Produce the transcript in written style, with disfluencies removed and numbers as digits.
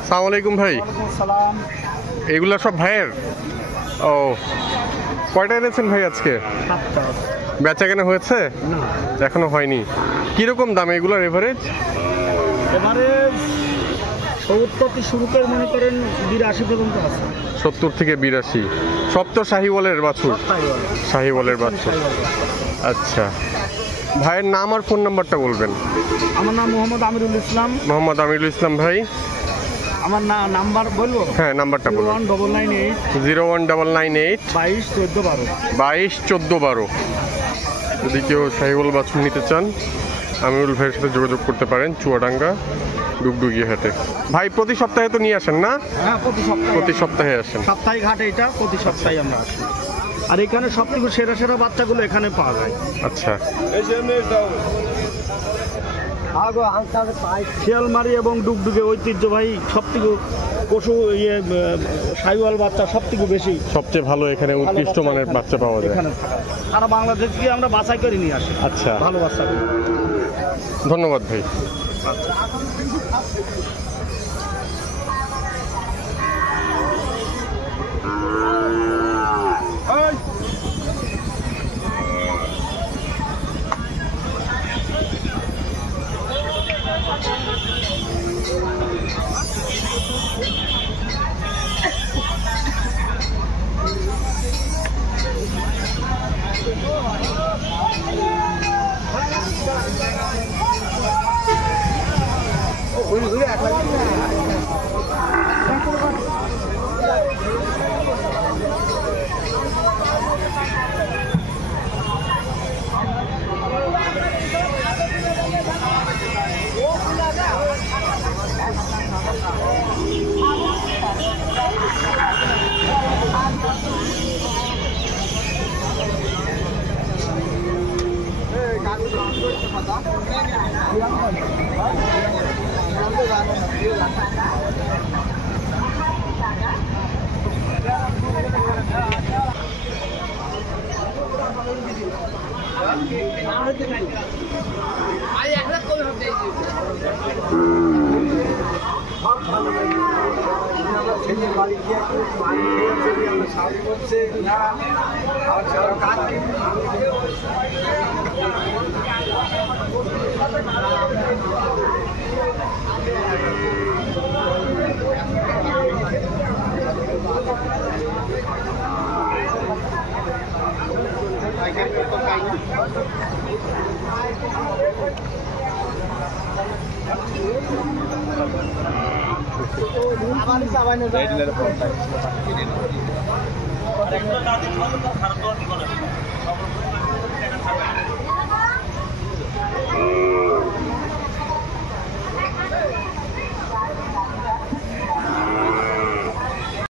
আসসালামু আলাইকুম ভাই। এগুলা সব ভাইয়ের? ও, কয়টা এনেছেন ভাই আজকে? বেচা কেনা হয়েছে? এখনো হয়নি। কিরকম দাম এগুলোর এভারেজ? এভারেজ 70 থেকে শুরু করে মনে করেন 82 পর্যন্ত আছে। 70 থেকে 82। সব তো শাহিওয়ালের বাছুর? শাহিওয়ালের বাছুর। আচ্ছা, ভাইয়ের নাম আর ফোন নাম্বারটা বলবেন। আমার নাম মোহাম্মদ আমিরুল ইসলাম। মোহাম্মদ আমিরুল ইসলাম ভাই। আমার নাম্বার বলবো? হ্যাঁ, নাম্বারটা বলুন। 01998 01998 22 14 12 22 14 12। যদি কেউ শাহিওয়াল বাছুর নিতে চান আমিরুল ভাইয়ের সাথে যোগাযোগ করতে পারেন চুয়াডাঙ্গা ডুগডুগি হাটে। ভাই প্রতি সপ্তাহে তো নিয়ে আসেন না? হ্যাঁ, প্রতি সপ্তাহে আসেন। সাপ্তাহিক হাটে এটা প্রতি সপ্তাহে আমরা আসি। আর এখানে সবথেকে সেরা সেরা বাচ্চাগুলো এখানে পাওয়া যায়। আচ্ছা, শিয়ালমারি এবং ডুগডুগে ঐতিহ্যবাহী সবথেকে পশু শাহিওয়াল বাচ্চা সবথেকে বেশি, সবচেয়ে ভালো এখানে উৎকৃষ্ট মানের বাচ্চা পাওয়া যায় এখানে। সারা বাংলাদেশ থেকে আমরা বাছাই করে নিয়ে আসি। আচ্ছা, ভালো বাচ্চা। ধন্যবাদ ভাই।